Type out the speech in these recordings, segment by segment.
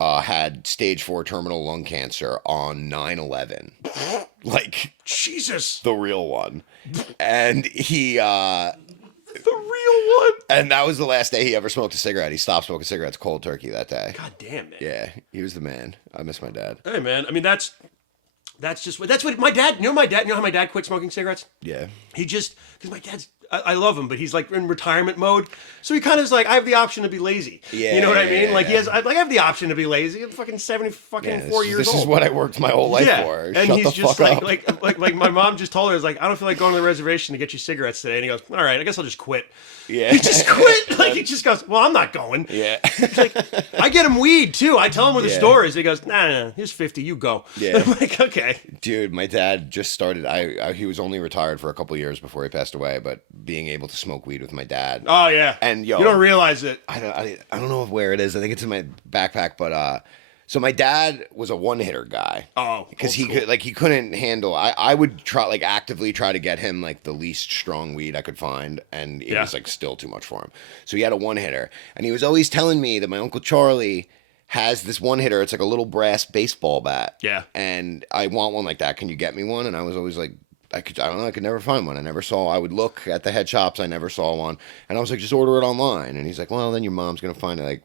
had stage 4 terminal lung cancer on 9/11. Like, Jesus. the real one. And he, The real one? and that was the last day he ever smoked a cigarette. He stopped smoking cigarettes cold turkey that day. God damn, man. Yeah, he was the man. I miss my dad. Hey, man. I mean, that's what my dad, you know how my dad quit smoking cigarettes? Yeah. He just, because my dad's, I love him, but he's like in retirement mode. So he kind of is like, I have the option to be lazy. Yeah, you know what I mean? yeah, Like, yeah. I have the option to be lazy. I'm fucking 4 years old. This is what I worked my whole life for. And Shut he's the just fuck like, up. like my mom just told her, is like, I don't feel like going to the reservation to get you cigarettes today. And he goes, all right, I guess I'll just quit. Yeah. He just quit. Like, he just goes, well, I'm not going. Yeah. Like, I get him weed too. I tell him where the Yeah. store is. He goes, nah, here's 50. You go. Yeah. I'm like, okay. Dude, my dad just started. He was only retired for a couple years before he passed away, but being able to smoke weed with my dad. Oh yeah. And yo, you don't realize it. I don't know where it is. I think it's in my backpack. But so my dad was a one-hitter guy. Oh, because he couldn't handle. I would actively try to get him like the least strong weed I could find, and it was like still too much for him. So he had a one-hitter, and he was always telling me that my Uncle Charlie has this one-hitter. It's like a little brass baseball bat. Yeah. And I want one like that. Can you get me one? And I was always like, I don't know. I could never find one. I would look at the head shops. I never saw one. And I was like, just order it online. And he's like, well, then your mom's going to find it, like,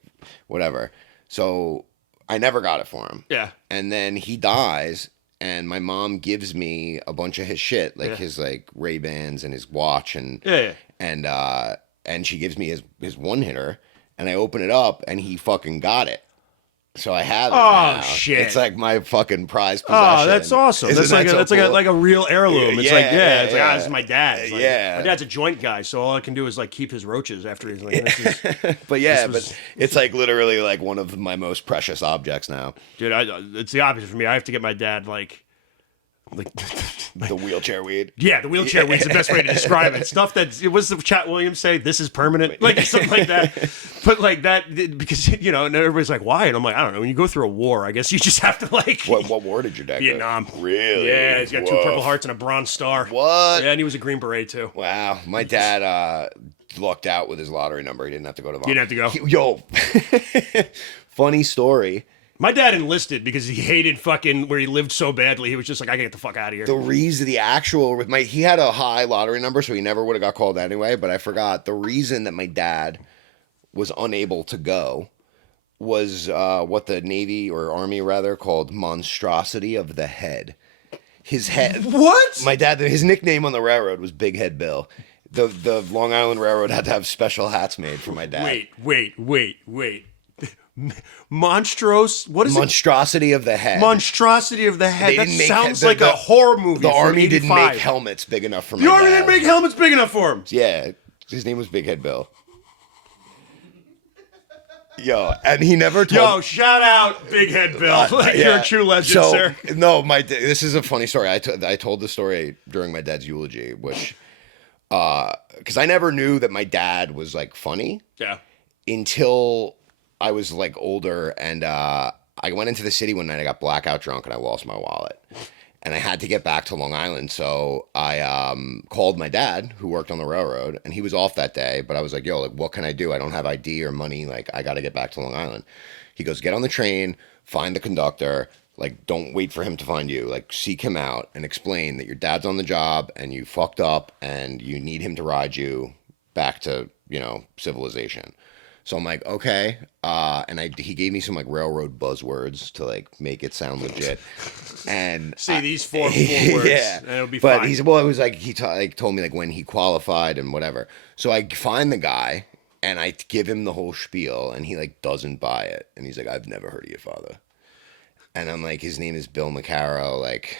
whatever. So I never got it for him. Yeah. And then he dies, and my mom gives me a bunch of his shit, like his like Ray-Bans and his watch, and and she gives me his one-hitter, and I open it up, and he fucking got it. So I have it now. Shit. It's like my fucking prized possession. Oh, that's awesome. Isn't That's that so cool? like a real heirloom. It's Yeah, like, yeah. this is my dad's. Like, Yeah. My dad's a joint guy, so all I can do is like keep his roaches after he's like, But it's like literally like one of my most precious objects now. dude, it's the opposite for me. I have to get my dad like The wheelchair weed. Yeah, the wheelchair weed's the best way to describe it. Stuff that, what does the Chat Williams say? This is permanent, like something like that. But like that, because and everybody's like, why? And I'm like, I don't know. When you go through a war, I guess you just have to like. What war did your dad go? Vietnam. Really? Yeah, he's got 2 Purple Hearts and a Bronze Star. What? Yeah, and he was a Green Beret too. Wow, my dad lucked out with his lottery number. He didn't have to go to. You didn't have to go. Yo, funny story. My dad enlisted because he hated fucking where he lived so badly. He was just like, I gotta get the fuck out of here. The reason, he had a high lottery number, so he never would have got called anyway. But I forgot the reason that my dad was unable to go was what the Navy or Army rather called monstrosity of the head. His head. What? My dad, his nickname on the railroad was Big Head Bill. The Long Island Railroad had to have special hats made for my dad. Wait. What is Monstrosity of the head. Monstrosity of the head. They That didn't make sounds like a horror movie. The from Army didn't 85. make helmets big enough for my The dad. Army didn't make helmets big enough for him. Yeah, his name was Big Head Bill. Yo, and he never told. Yo, shout out Big Head Bill. You're a true legend, sir. No, this is a funny story. I told the story during my dad's eulogy, which, because I never knew that my dad was like funny. Yeah. Until I was like older, and I went into the city one night. I got blackout drunk, and I lost my wallet. And I had to get back to Long Island, so I called my dad, who worked on the railroad, and he was off that day. But I was like, yo, like, what can I do? I don't have ID or money. Like, I got to get back to Long Island. He goes, get on the train, find the conductor. Like, don't wait for him to find you. Like, seek him out and explain that your dad's on the job and you fucked up and you need him to ride you back to, civilization. So I'm like, okay. And he gave me some like railroad buzzwords to like make it sound legit. And See these four words, yeah, and it'll be but fine. it was like he told me like when he qualified and whatever. So I find the guy and I give him the whole spiel, and he like doesn't buy it, and he's like, I've never heard of your father. And I'm like, his name is Will Maccaro, like.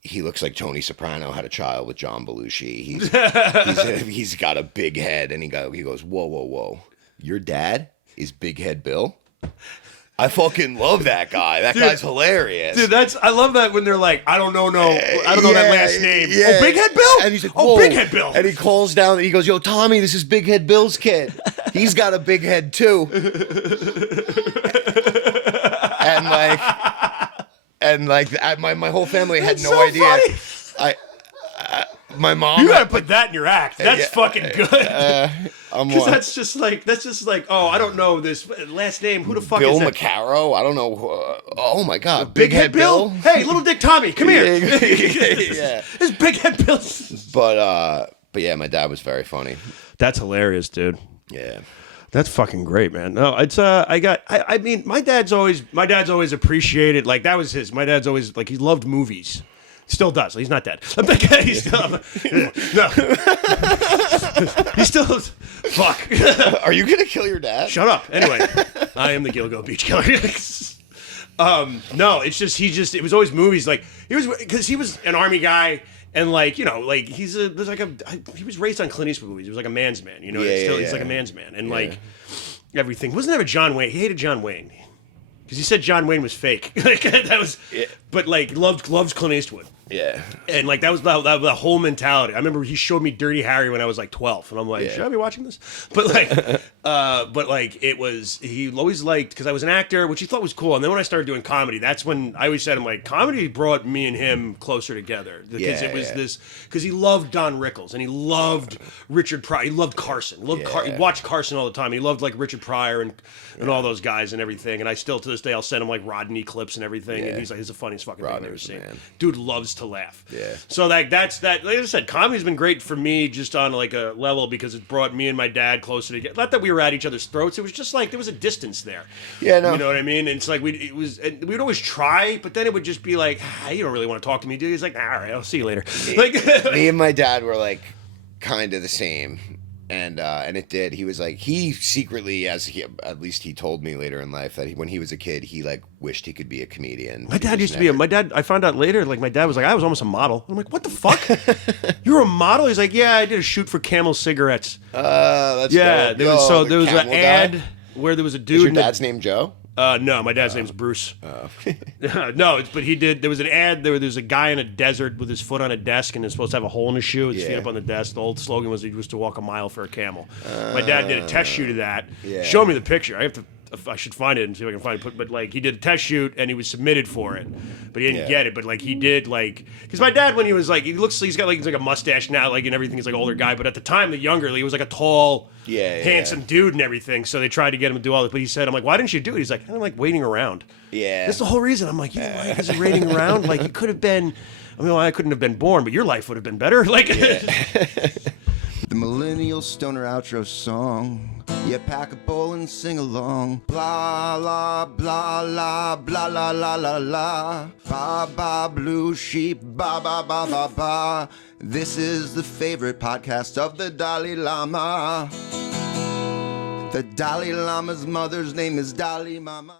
He looks like Tony Soprano had a child with John Belushi. He's got a big head, and he goes, whoa. Your dad is Big Head Bill? I fucking love that guy. That guy's hilarious. Dude, I love that when they're like, I don't know that last name. Yeah. Oh, Big Head Bill? And he's like, oh, whoa. Big Head Bill. And he calls down, and he goes, yo, Tommy, this is Big Head Bill's kid. He's got a big head, too. And my whole family had no idea. Funny. My mom. You gotta put that in your act. That's fucking good. I'm Because like, that's just like, oh, I don't know this last name. Who the fuck Bill is that? Maccaro. I don't know. Oh my God, Big Head Bill? Hey, Little Dick Tommy, come here. Yeah. It's Big Head Bill. But yeah, my dad was very funny. That's hilarious, dude. Yeah. That's fucking great, man. No, it's I mean, my dad's always appreciated. Like that was his. My dad's always like he loved movies. Still does. He's not dead. He's still no. He still fuck. Are you gonna kill your dad? Shut up. Anyway, I am the Gilgo Beach Killer. No, it's just it was always movies. Like he was because he was an army guy. And like like he was raised on Clint Eastwood movies. He was like a man's man, you know. He's like a man's man, and like everything. Wasn't there a John Wayne? He hated John Wayne because he said John Wayne was fake. Like that was, but like loved Clint Eastwood. Yeah. And like that was the whole mentality. I remember he showed me Dirty Harry when I was like 12, and I'm like, should I be watching this? But like, it was he always liked because I was an actor, which he thought was cool. And then when I started doing comedy, that's when I always said, I'm like, comedy brought me and him closer together because it was this because he loved Don Rickles and he loved Richard Pryor, he loved Carson, he watched Carson all the time. He loved like Richard Pryor and all those guys and everything. And I still to this day I'll send him like Rodney clips and everything, and he's like, he's the funniest fucking thing I've ever seen. Dude loves to laugh. Yeah. So that's like I said, comedy's been great for me just on like a level because it brought me and my dad closer together. Not that we were at each other's throats. It was just like there was a distance there. Yeah, no. You know what I mean? And it's like we'd always try, but then it would just be like, you don't really want to talk to me, dude. He's like, all right, I'll see you later. Me and my dad were like kind of the same. And it did. He was like, he secretly, at least he told me later in life that when he was a kid, he like wished he could be a comedian. My dad used to be my dad. I found out later, like my dad was like, I was almost a model. I'm like, what the fuck? You were a model? He's like, yeah, I did a shoot for Camel cigarettes. That's dope. There was an ad where there was a dude. Is your dad's name Joe? No, my dad's name's Bruce. No, but he did. There was an ad. There was a guy in a desert with his foot on a desk, and it's supposed to have a hole in his shoe. His feet up on the desk. The old slogan was he was to walk a mile for a camel. My dad did a test shoot of that. Show me the picture. I should find it and see if I can find it. But like he did a test shoot and he was submitted for it, but he didn't get it. But like he did because my dad when he was like he's got like a mustache now like and everything. He's like an older guy, but at the time the younger he was like a tall, handsome dude and everything. So they tried to get him to do all this, but he said, I'm like, why didn't you do it? He's like, I don't like waiting around. Yeah, that's the whole reason. I'm like, you like is it waiting around? Like you could have been. I mean, well, I couldn't have been born, but your life would have been better. Like. The Millennial Stoner outro song. Yeah, pack a bowl and sing along. Blah, la, blah, la, blah, la, la, la, la. Ba, ba, blue sheep, ba, ba, ba, ba, ba. This is the favorite podcast of the Dalai Lama. The Dalai Lama's mother's name is Dalai Mama.